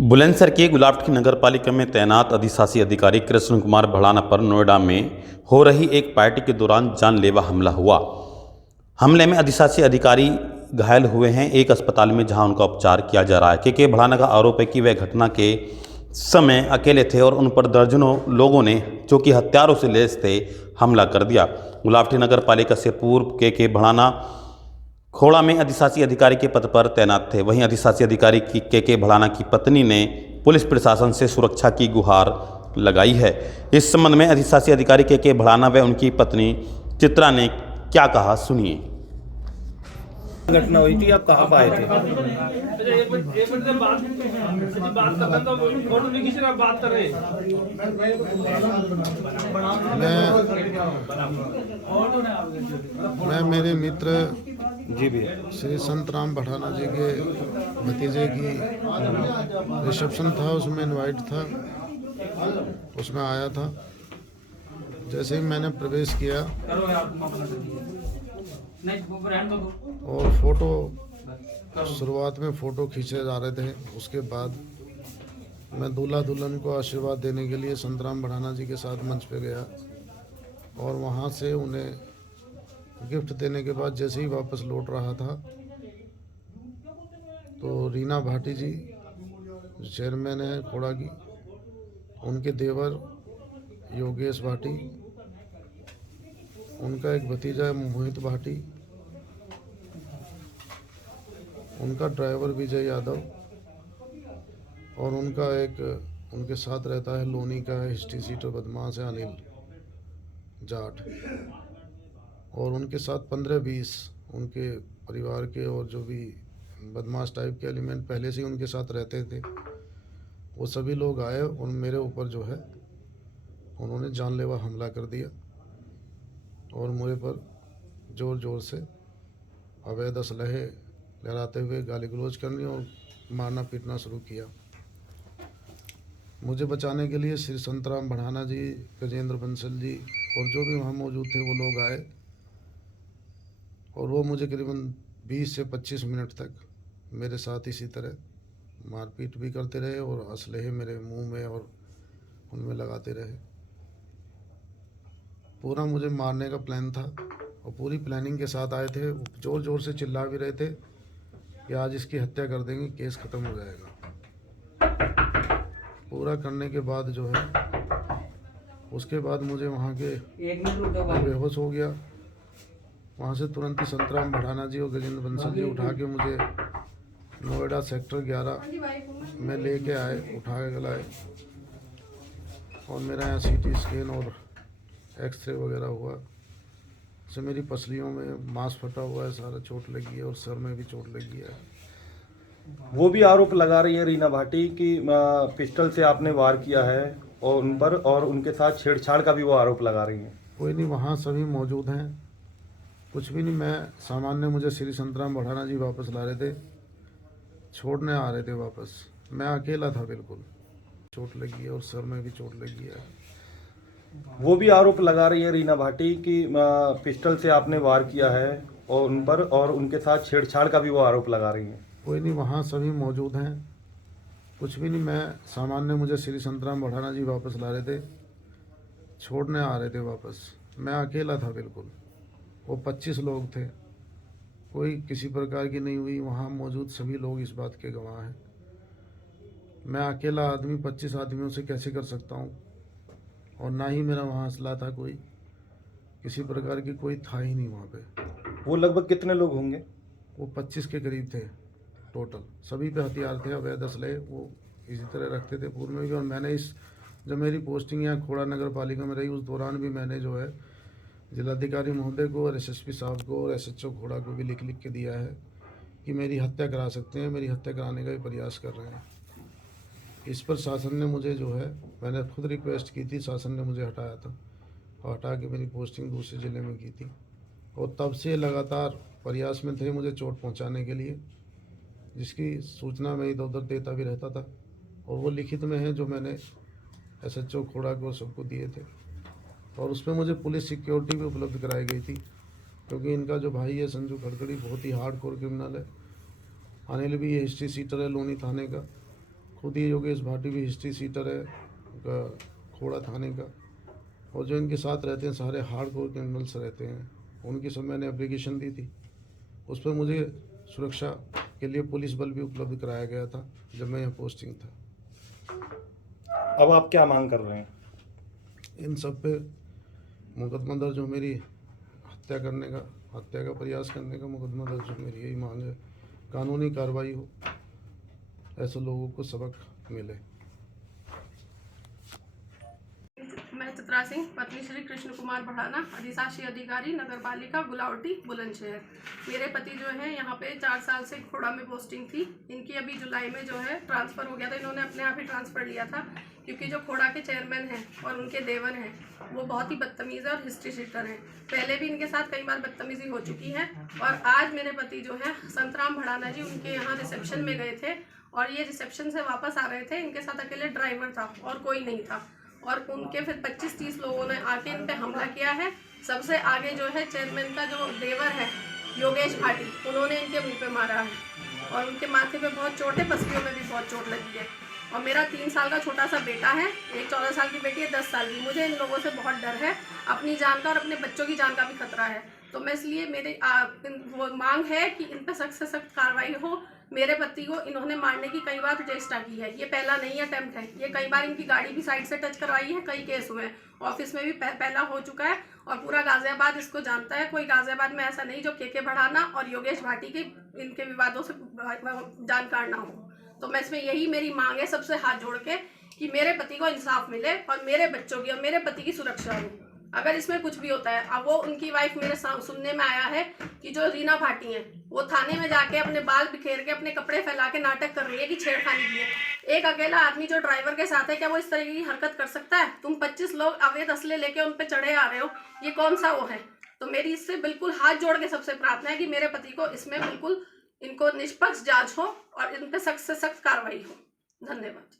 बुलंदशहर के गुलाबगढ़ नगर पालिका में तैनात अधिशासी अधिकारी कृष्ण कुमार भड़ाना पर नोएडा में हो रही एक पार्टी के दौरान जानलेवा हमला हुआ। हमले में अधिशासी अधिकारी घायल हुए हैं एक अस्पताल में, जहां उनका उपचार किया जा रहा है। के भड़ाना का आरोप है कि वह घटना के समय अकेले थे और उन पर दर्जनों लोगों ने, जो कि हथियारों से लैस थे, हमला कर दिया। गुलाबगढ़ नगर पालिका से पूर्व के भड़ाना खोड़ा में अधिशासी अधिकारी के पद पर तैनात थे। वहीं अधिशासी अधिकारी के भड़ाना की पत्नी ने पुलिस प्रशासन से सुरक्षा की गुहार लगाई है। इस संबंध में अधिशासी अधिकारी के भड़ाना व उनकी पत्नी चित्रा ने क्या कहा, सुनिए। घटना हुई थी, आप कहाँ पाए थे? एक मिनट से बात करता तो फोटो नहीं खींच रहा, बात कर रहे हैं। मैं मेरे मित्र जी भैया, श्री संत राम भड़ाना जी के भतीजे की रिसेप्शन था, उसमें इनवाइट था, उसमें आया था। जैसे ही मैंने प्रवेश किया और फोटो, शुरुआत में फ़ोटो खींचे जा रहे थे, उसके बाद मैं दूल्हा दुल्हन को आशीर्वाद देने के लिए संत राम भड़ाना जी के साथ मंच पे गया और वहाँ से उन्हें गिफ्ट देने के बाद जैसे ही वापस लौट रहा था तो रीना भाटी जी, चेयरमैन है खोड़ा की, उनके देवर योगेश भाटी, उनका एक भतीजा है मोहित भाटी, उनका ड्राइवर विजय यादव और उनका एक उनके साथ रहता है लोनी का हिस्ट्री सीटर बदमाश है अनिल जाट, और उनके साथ 15-20 उनके परिवार के और जो भी बदमाश टाइप के एलिमेंट पहले से ही उनके साथ रहते थे, वो सभी लोग आए और मेरे ऊपर जो है उन्होंने जानलेवा हमला कर दिया और मुझे पर ज़ोर ज़ोर से अवैध असलहे लहराते हुए गाली गलौज करनी और मारना पीटना शुरू किया। मुझे बचाने के लिए श्री संतराम भड़ाना जी, गजेंद्र बंसल जी और जो भी वहाँ मौजूद थे वो लोग आए और वो मुझे करीबन 20 से 25 मिनट तक मेरे साथ इसी तरह मारपीट भी करते रहे और असलहे मेरे मुंह में और उनमें लगाते रहे। पूरा मुझे मारने का प्लान था और पूरी प्लानिंग के साथ आए थे। ज़ोर ज़ोर से चिल्ला भी रहे थे कि आज इसकी हत्या कर देंगे, केस ख़त्म हो जाएगा। पूरा करने के बाद जो है, उसके बाद मुझे वहाँ के बेहोश हो गया। वहाँ से तुरंत ही संतराम भड़ाना जी और गजेंद्र बंसल जी उठा के मुझे नोएडा सेक्टर 11 में लेके आए, उठा के लाए और मेरा यहाँ CT स्कैन और एक्सरे वगैरह हुआ। से मेरी पसलियों में मांस फटा हुआ है, सारा चोट लगी है और सर में भी चोट लगी है। वो भी आरोप लगा रही है रीना भाटी कि पिस्टल से आपने वार किया है और उन पर, और उनके साथ छेड़छाड़ का भी वो आरोप लगा रही है। कोई नहीं, वहाँ सभी मौजूद हैं, कुछ भी नहीं। मैं सामान्य, मुझे श्री संतराम भड़ाना जी वापस ला रहे थे, छोड़ने आ रहे थे वापस। मैं अकेला था बिल्कुल, चोट लगी है और सर में भी चोट लगी है। वो भी आरोप लगा रही है रीना भाटी कि पिस्टल से आपने वार किया है और उन पर, और उनके साथ छेड़छाड़ का भी वो आरोप लगा रही है। कोई नहीं, वहाँ सभी मौजूद हैं, कुछ भी नहीं। मैं सामान्य, मुझे श्री संतराम भड़ाना जी वापस ला रहे थे, छोड़ने आ रहे थे वापस। मैं अकेला था बिल्कुल, वो 25 लोग थे, कोई किसी प्रकार की नहीं हुई। वहाँ मौजूद सभी लोग इस बात के गवाह हैं। मैं अकेला आदमी 25 आदमियों से कैसे कर सकता हूँ, और ना ही मेरा वहाँ असला था, कोई किसी प्रकार की कोई था ही नहीं वहाँ पे। वो लगभग कितने लोग होंगे? वो 25 के करीब थे टोटल, सभी पे हथियार थे, अवैध असले वो इसी तरह रखते थे पूर्व में भी। और मैंने जब मेरी पोस्टिंग यहाँ खोड़ा नगर पालिका में रही, उस दौरान भी मैंने जो है जिलाधिकारी महोदय को और SSP साहब को और SHO खोड़ा को भी लिख के दिया है कि मेरी हत्या करा सकते हैं, मेरी हत्या कराने का भी प्रयास कर रहे हैं। इस पर शासन ने मुझे जो है, मैंने खुद रिक्वेस्ट की थी, शासन ने मुझे हटाया था और हटा के मेरी पोस्टिंग दूसरे ज़िले में की थी। और तब से लगातार प्रयास में थे मुझे चोट पहुंचाने के लिए, जिसकी सूचना मैं इधर उधर देता भी रहता था। और वो लिखित में है जो मैंने SHO खोड़ा को सबको दिए थे। और उसमें मुझे पुलिस सिक्योरिटी भी उपलब्ध कराई गई थी, क्योंकि इनका जो भाई है संजू खड़खड़ी बहुत ही हार्डकोर क्रिमिनल है। अनिल भी ये हिस्ट्री सीटर है लोनी थाने का, खुद ही योगेश भाटी भी हिस्ट्री सीटर है खोड़ा थाने का, और जो इनके साथ रहते हैं सारे हार्डकोर क्रिमिनल्स रहते हैं, उनकी सब मैंने एप्लीकेशन दी थी। उस पर मुझे सुरक्षा के लिए पुलिस बल भी उपलब्ध कराया गया था जब मैं यहाँ पोस्टिंग था। अब आप क्या मांग कर रहे हैं? इन सब पे मुकदमा दर्ज हो, मेरी हत्या का प्रयास करने का मुकदमा दर्ज हो, मेरी यही मांग है। कानूनी कार्रवाई हो, ऐसे लोगों को सबक मिले। मैं चित्रा सिंह, पत्नी श्री कृष्ण कुमार बढ़ाना, अधिशासी अधिकारी नगर पालिका गुलावटी बुलंदशहर। मेरे पति जो है यहाँ पे 4 साल से खोड़ा में पोस्टिंग थी। इनकी अभी जुलाई में जो है ट्रांसफ़र हो गया था। इन्होंने अपने आप ही ट्रांसफ़र लिया था क्योंकि जो खोड़ा के चेयरमैन हैं और उनके देवर हैं वो बहुत ही बदतमीज़ और हिस्ट्री शीटर हैं। पहले भी इनके साथ कई बार बदतमीज़ी हो चुकी है। और आज मेरे पति जो है संतराम भड़ाना जी उनके यहाँ रिसेप्शन में गए थे और ये रिसेप्शन से वापस आ रहे थे। इनके साथ अकेले ड्राइवर था और कोई नहीं था, और उनके फिर 25-30 लोगों ने आके इन पे हमला किया है। सबसे आगे जो है चेयरमैन का जो देवर है योगेश भाटी, उन्होंने इनके मुंह पे मारा है और उनके माथे पे बहुत चोट है, पसलियों में भी बहुत चोट लगी है। और मेरा 3 साल का छोटा सा बेटा है, एक 14 साल की बेटी है, 10 साल की। मुझे इन लोगों से बहुत डर है, अपनी जान का और अपने बच्चों की जान का भी खतरा है। तो मैं इसलिए मेरी वो मांग है कि इन पर सख्त से सख्त कार्रवाई हो। मेरे पति को इन्होंने मारने की कई बार चेष्टा की है, ये पहला नहीं अटेम्प्ट है। ये कई बार इनकी गाड़ी भी साइड से टच करवाई है, कई केस हुए हैं। ऑफिस में भी पहला हो चुका है और पूरा गाजियाबाद इसको जानता है। कोई गाजियाबाद में ऐसा नहीं जो के बढ़ाना और योगेश भाटी के इनके विवादों से जानकार ना हो। तो मैं इसमें यही मेरी मांग है सबसे हाथ जोड़ के कि मेरे पति को इंसाफ मिले और मेरे बच्चों की और मेरे पति की सुरक्षा हो। अगर इसमें कुछ भी होता है, अब वो उनकी वाइफ मेरे सुनने में आया है कि जो रीना भाटी हैं वो थाने में जाके अपने बाल बिखेर के अपने कपड़े फैला के नाटक कर रही है कि छेड़खानी की है। एक अकेला आदमी जो ड्राइवर के साथ है, क्या वो इस तरीके की हरकत कर सकता है? तुम 25 लोग अवैध असले लेके उन पे चढ़े आ रहे हो, ये कौन सा वो है? तो मेरी इससे बिल्कुल हाथ जोड़ के सबसे प्रार्थना है कि मेरे पति को इसमें बिल्कुल इनको निष्पक्ष जांच हो और इन पे सख्त से सख्त कार्रवाई हो। धन्यवाद।